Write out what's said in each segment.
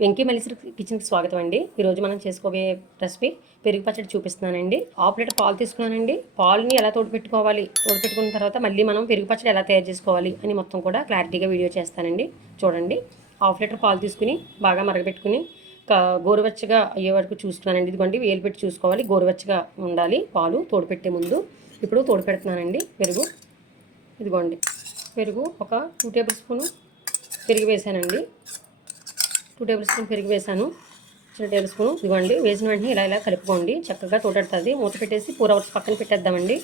వెంకీ మల్లీశ్వరి కిచెన్కి స్వాగతం అండి. ఈరోజు మనం చేసుకోబోయే రెసిపీ పెరుగు పచ్చడి చూపిస్తున్నానండి. హాఫ్ లీటర్ పాలు తీసుకున్నానండి. పాలుని ఎలా తోడుపెట్టుకున్న తర్వాత మళ్ళీ మనం పెరుగు పచ్చడి ఎలా తయారు చేసుకోవాలి అని మొత్తం కూడా క్లారిటీగా వీడియో చేస్తానండి. చూడండి, హాఫ్ లీటర్ పాలు తీసుకుని బాగా మరగబెట్టుకుని గోరువెచ్చగా అయ్యే వరకు చూసుకున్నానండి. ఇదిగోండి, వేలు పెట్టి చూసుకోవాలి, గోరువెచ్చగా ఉండాలి పాలు తోడుపెట్టే ముందు. ఇప్పుడు తోడుపెడుతున్నానండి పెరుగు. ఇదిగోండి, పెరుగు ఒక 2 టేబుల్ స్పూను పెరుగు వేసానండి. 2 టేబుల్ స్పూన్ పెరుగు వేసాను. 2 టేబుల్ స్పూన్. ఇదిగోండి, వేసిన వెంటనే ఇలా కలుపుకోండి, చక్కగా తోడెడుతుంది. మూత పెట్టేసి 4 అవర్స్ పక్కన పెట్టేద్దామండి.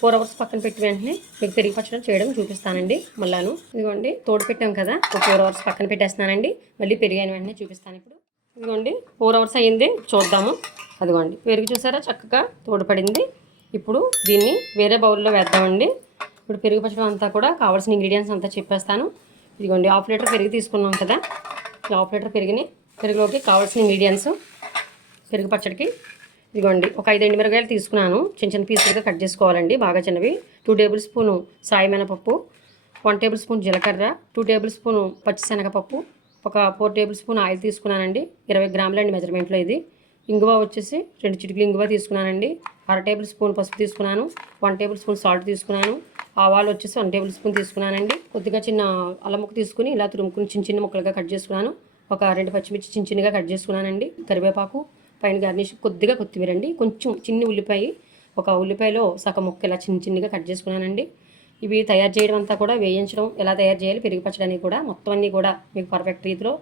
4 అవర్స్ పక్కన పెట్టి వెంటనే మీకు పెరుగు పచ్చడి చేయడం చూపిస్తానండి. మళ్ళాను ఇదిగోండి, తోడు పెట్టాం కదా, ఒక 4 అవర్స్ పక్కన పెట్టేస్తున్నానండి. మళ్ళీ పెరుగు అయిన వెంటనే చూపిస్తాను. ఇప్పుడు ఇదిగోండి, 4 అవర్స్ అయ్యింది, చూద్దాము. అదిగోండి, పెరుగు చూసారా, చక్కగా తోడుపడింది. ఇప్పుడు దీన్ని వేరే బౌల్లో వేద్దామండి. ఇప్పుడు పెరుగు పచ్చడి అంతా కూడా కావాల్సిన ఇంగ్రీడియంట్స్ అంతా చెప్పేస్తాను. ఇదిగోండి, హాఫ్ లీటర్ పెరుగు తీసుకున్నాం కదా, హాఫ్ లీటర్ పెరుగులోకి కావాల్సిన ఇంగ్రీడియంట్స్ పెరుగు పచ్చడికి. ఇదిగోండి, ఒక 5 ఎండుమిరపకాయలు తీసుకున్నాను, చిన్న చిన్న పీసులుగా కట్ చేసుకోవాలండి, బాగా చిన్నవి. 2 టేబుల్ స్పూను సాయి మినపప్పు, 1 టేబుల్ స్పూన్ జీలకర్ర, 2 టేబుల్ స్పూను పచ్చిశనగపప్పు, ఒక 4 టేబుల్ స్పూన్ ఆయిల్ తీసుకున్నానండి. 20 గ్రాములు అండి మెజర్మెంట్లో ఇది. ఇంగువ వచ్చేసి 2 చిటికలు ఇంగువ తీసుకున్నానండి. 1/2 టేబుల్ స్పూన్ పసుపు తీసుకున్నాను. 1 టేబుల్ స్పూన్ సాల్ట్ తీసుకున్నాను. ఆవాలు వచ్చేసి 1 టేబుల్ స్పూన్ తీసుకున్నానండి. కొద్దిగా చిన్న అల్లం ముక్క తీసుకుని ఇలా తురుముకుని చిన్న చిన్న ముక్కలుగా కట్ చేసుకున్నాను. ఒక 2 పచ్చిమిర్చి చిన్న చిన్నగా కట్ చేసుకున్నానండి. కరివేపాకు, పైన గార్నిష్ కొద్దిగా కొత్తిమీర అండి, కొంచెం చిన్ని ఉల్లిపాయ, ఒక ఉల్లిపాయలో సగం ముక్క ఇలా చిన్న చిన్నగా కట్ చేసుకున్నానండి. ఇవి తయారు చేయడం అంతా కూడా, వేయించడం ఎలా తయారు చేయాలి పెరుగు పచ్చడి కూడా మొత్తం అన్నీ కూడా మీకు పర్ఫెక్ట్ రీతిలో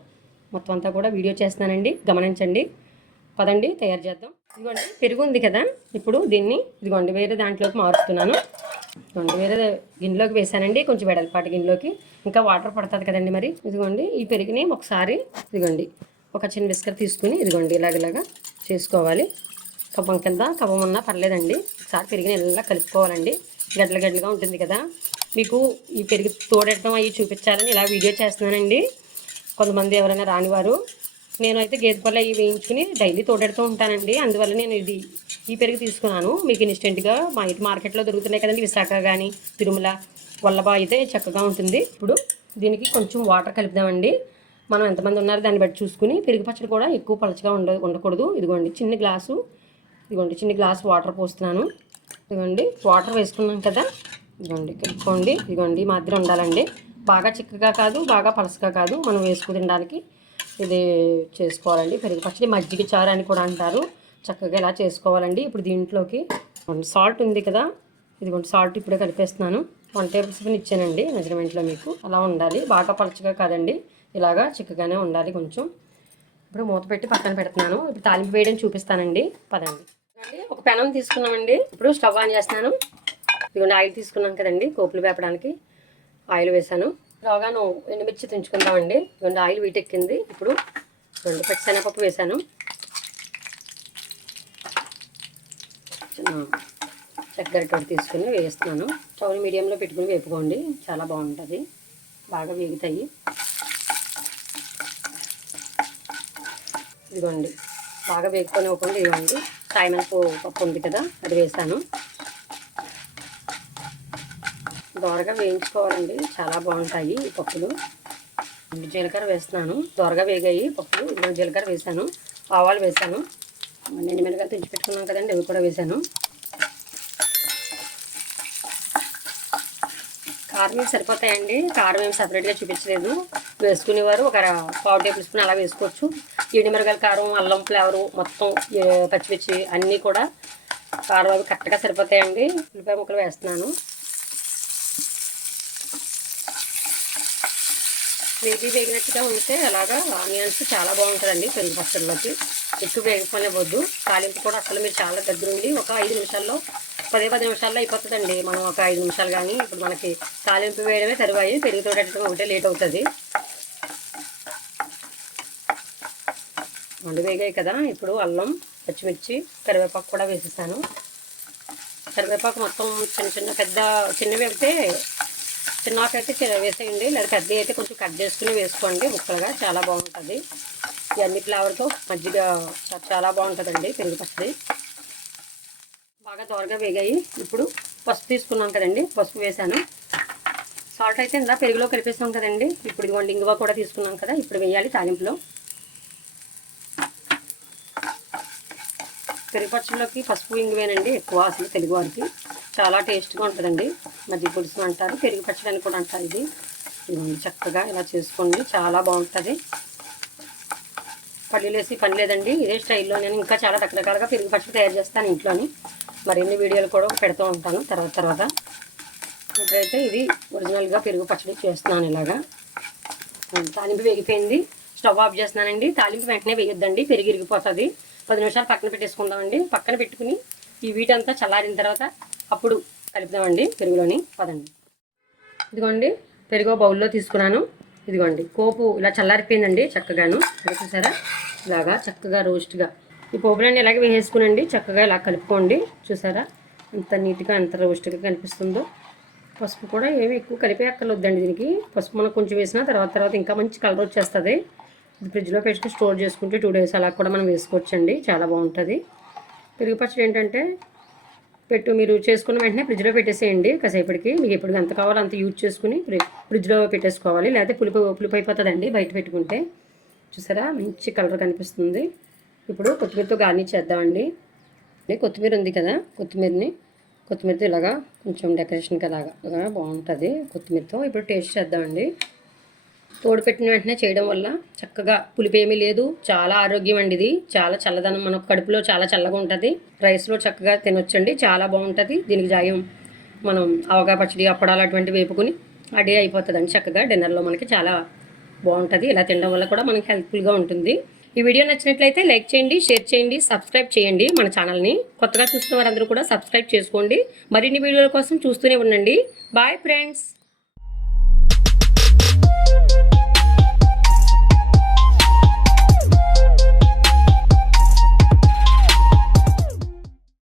మొత్తం అంతా కూడా వీడియో చేస్తున్నానండి, గమనించండి. పదండి తయారు చేద్దాం. ఇదిగోండి, పెరుగు ఉంది కదా, ఇప్పుడు దీన్ని ఇదిగోండి వేరే దాంట్లోకి మారుస్తున్నాను. ఇదిగోండి, వేరే గిన్నెలోకి వేసానండి, కొంచెం వెడల్పాటి గిన్నెలోకి. ఇంకా వాటర్ పడుతుంది కదండి మరి. ఇదిగోండి, ఈ పెరుగుని ఒకసారి ఇదిగోండి ఒక చిన్న బిస్కర్ తీసుకుని ఇదిగోండి ఇలాగ చేసుకోవాలి. కవ్వం కింద కవ్వం ఉన్నా పర్లేదండి. ఒకసారి పెరుగుని ఇలా కలుపుకోవాలండి. గడ్డలుగా ఉంటుంది కదా. మీకు ఈ పెరుగు తోడెట్టడం అవి చూపించాలని ఇలా వీడియో చేస్తున్నానండి. కొంతమంది ఎవరైనా రానివారు, నేనైతే గేదె పాలు అవి వేయించుకుని డైలీ తోడెడుతూ ఉంటానండి. అందువల్ల నేను ఈ పెరుగు తీసుకున్నాను. మీకు ఇన్స్టెంట్గా మా ఇటు మార్కెట్లో దొరుకుతున్నాయి కదండి, విశాఖ కానీ తిరుమల, వల్లభా అయితే చక్కగా ఉంటుంది. ఇప్పుడు దీనికి కొంచెం వాటర్ కలుపుదామండి. మనం ఎంతమంది ఉన్నారో దాన్ని బట్టి చూసుకుని. పెరుగు పచ్చడి కూడా ఎక్కువ పలచగా ఉండకూడదు. ఇదిగోండి చిన్న గ్లాసు వాటర్ పోస్తున్నాను. ఇదిగోండి, వాటర్ వేసుకున్నాం కదా, ఇదిగోండి కలుపుకోండి. ఇదిగోండి, ఈ మాదిరి ఉండాలండి. బాగా చిక్కగా కాదు, బాగా పలసగా కాదు. మనం వేసుకు తినడానికి ఇది చేసుకోవాలండి. పెరుగు పచ్చడి మజ్జిగ చారు అని కూడా అంటారు. చక్కగా ఇలా చేసుకోవాలండి. ఇప్పుడు దీంట్లోకి సాల్ట్ ఉంది కదా, ఇదిగోండి సాల్ట్ ఇప్పుడే కలిపేస్తున్నాను. 1 టేబుల్ స్పూన్ ఇచ్చానండి మెజర్మెంట్లో. మీకు అలా ఉండాలి, బాగా పలచగా కాదండి, ఇలాగా చిక్కగానే ఉండాలి కొంచెం. ఇప్పుడు మూత పెట్టి పక్కన పెడుతున్నాను. ఇప్పుడు తాలింపు వేయడం చూపిస్తానండి, పదండి. ఒక పెనం తీసుకున్నామండి. ఇప్పుడు స్టవ్ ఆన్ చేస్తున్నాను. ఇదిగోండి, ఆయిల్ తీసుకున్నాం కదండి పోపులు వేపడానికి. ఆయిల్ వేసాను. రాగాను ఎండుమిర్చి తుంచుకుందామండి. ఇదిగోండి, ఆయిల్ వీటెక్కింది. ఇప్పుడు పచ్చిశనగపప్పు వేసాను. చక్కెర తీసుకుని వేస్తున్నాను. స్టవ్ మీడియంలో పెట్టుకుని వేపుకోండి, చాలా బాగుంటుంది, బాగా వేగుతాయి. ఇదిగోండి, బాగా వేగుకొని ఇవ్వకుండా ఇవ్వండి. సాయమనపు పప్పు ఉంది కదా, అది వేసాను. దోరగా వేయించుకోవాలండి, చాలా బాగుంటాయి ఈ పప్పులు. జీలకర్ర వేస్తున్నాను. దోరగా వేగాయి పప్పులు. ఇప్పుడు జీలకర్ర వేసాను, ఆవాలు వేసాను, ఎండుమిరపకాయలు తెచ్చి పెట్టుకున్నాం కదండి, అవి కూడా వేసాను. కారం సరిపోతాయండి, కారం ఏమి సపరేట్గా చూపించలేదు. వేసుకునేవారు ఒక 1/4 టేబుల్ స్పూన్ అలా వేసుకోవచ్చు. ఎండుమిరపకాయల కారం, అల్లం ఫ్లేవరు, మొత్తం పచ్చిమిర్చి అన్నీ కూడా కారం అవి కరెక్ట్గా సరిపోతాయండి. ఉల్లిపాయ ముక్కలు వేస్తున్నాను. వేగినట్టుగా ఉంటే అలాగా ఆనియన్స్ చాలా బాగుంటుందండి పెరుగు పచ్చడిలోకి. ఎక్కువ వేగిపోనివ్వద్దు. తాలింపు కూడా అసలు మీరు చాలా దగ్గరుండి ఒక 5 నిమిషాల్లో 10 నిమిషాల్లో అయిపోతుందండి. మనం ఒక 5 నిమిషాలు కానీ, ఇప్పుడు మనకి తాలింపు వేయడమే తరువాయి, పెరుగుతో పెట్టడం ఒకటే లేట్ అవుతుంది. వండు వేగాయి కదా, ఇప్పుడు అల్లం, పచ్చిమిర్చి, కరివేపాకు కూడా వేసేసాను. కరివేపాకు మొత్తం చిన్నవి అయితే చిన్నకైతే వేసేయండి, లేదా పెద్ద అయితే కొంచెం కట్ చేసుకుని వేసుకోండి ముక్కలుగా, చాలా బాగుంటుంది. ఈ అన్ని ఫ్లేవర్తో మజ్జిగ చాలా బాగుంటుందండి పెరుగు పచ్చడి. బాగా త్వరగా వేగాయి. ఇప్పుడు పసుపు తీసుకున్నాం కదండి, పసుపు వేసాను. సాల్ట్ అయితే ఇందా పెరుగులో కలిపేస్తాం కదండి. ఇప్పుడు ఇదిగోండి, ఇంగువ కూడా తీసుకున్నాం కదా, ఇప్పుడు వేయాలి తాలింపులో. పెరుగు పచ్చడిలోకి పసుపు ఇంగువేనండి ఎక్కువ అసలు తెలుగు వారికి చాలా టేస్ట్గా ఉంటుందండి. మజ్జిగ పులుసు అంటారు, పెరుగు పచ్చడి అని కూడా అంటారు. ఇది చక్కగా ఇలా చేసుకోండి, చాలా బాగుంటుంది. పల్లీలు వేసి పని లేదండి, ఇదే స్టైల్లో నేను ఇంకా చాలా రకరకాలుగా పెరుగు పచ్చడి తయారు చేస్తాను ఇంట్లోని. మరిన్ని వీడియోలు కూడా పెడుతూ ఉంటాను తర్వాత. ఇప్పుడైతే ఇది ఒరిజినల్గా పెరుగు పచ్చడి చేస్తున్నాను. ఇలాగా తాలింపు వేగిపోయింది, స్టవ్ ఆఫ్ చేస్తున్నానండి. తాలింపు వెంటనే వేయొద్దండి, పెరుగు ఇరిగిపోతుంది. 10 నిమిషాలు పక్కన పెట్టేసుకుందామండి. పక్కన పెట్టుకుని ఈ వీటంతా చల్లారిన తర్వాత అప్పుడు కలుపుదామండి పెరుగులోని. పదండి. ఇదిగోండి పెరుగు బౌల్లో తీసుకున్నాను. ఇదిగోండి పోపు ఇలా చల్లారిపోయిందండి చక్కగాను. చూసారా, ఇలాగా చక్కగా రోస్ట్గా ఈ పోపులన్నీ ఇలాగే వేసేసుకునండి. చక్కగా ఇలా కలుపుకోండి. చూసారా ఎంత నీట్గా ఎంత రోస్ట్గా కనిపిస్తుందో. పసుపు కూడా ఏమి ఎక్కువ కలిపే అక్కర్లేదండి దీనికి. పసుపు మనం కొంచెం వేసినా తర్వాత ఇంకా మంచి కలర్ వచ్చేస్తుంది. ఇది ఫ్రిడ్జ్లో పెట్టుకుని స్టోర్ చేసుకుంటే 2 days అలా కూడా మనం వేసుకోవచ్చండి, చాలా బాగుంటుంది. పెరుగు పచ్చడి ఏంటంటే మీరు చేసుకున్న వెంటనే ఫ్రిడ్జ్లో పెట్టేసేయండి కాసేపటికి. మీకు ఎప్పుడు ఎంత కావాలో అంత యూజ్ చేసుకుని ఫ్రిడ్జ్లో పెట్టేసుకోవాలి, లేకపోతే పులుపు అయిపోతుందండి బయట పెట్టుకుంటే. చూసారా మంచి కలర్ కనిపిస్తుంది. ఇప్పుడు కొత్తిమీరతో గార్నిష్ చేద్దామండి. కొత్తిమీర ఉంది కదా, కొత్తిమీరతో ఇలాగా కొంచెం డెకరేషన్కి అలాగా బాగుంటుంది కొత్తిమీరతో. ఇప్పుడు టేస్ట్ చేద్దామండి. తోడుపెట్టిన వెంటనే చేయడం వల్ల చక్కగా పులుపు ఏమీ లేదు, చాలా ఆరోగ్యం అండి. ఇది చాలా చల్లదనం, మన కడుపులో చాలా చల్లగా ఉంటుంది. రైస్లో చక్కగా తినొచ్చండి, చాలా బాగుంటుంది. దీనికి జాయం మనం ఆవకాయ పచ్చడి, అప్పడాలు అటువంటివి వేపుకుని ఆ డే అయిపోతుందండి. చక్కగా డిన్నర్లో మనకి చాలా బాగుంటుంది. ఇలా తినడం వల్ల కూడా మనకి హెల్ప్ఫుల్గా ఉంటుంది. ఈ వీడియో నచ్చినట్లయితే లైక్ చేయండి, షేర్ చేయండి, సబ్స్క్రైబ్ చేయండి మన ఛానల్ని. కొత్తగా చూస్తున్న వారందరూ కూడా సబ్స్క్రైబ్ చేసుకోండి. మరిన్ని వీడియోల కోసం చూస్తూనే ఉండండి. Bye friends.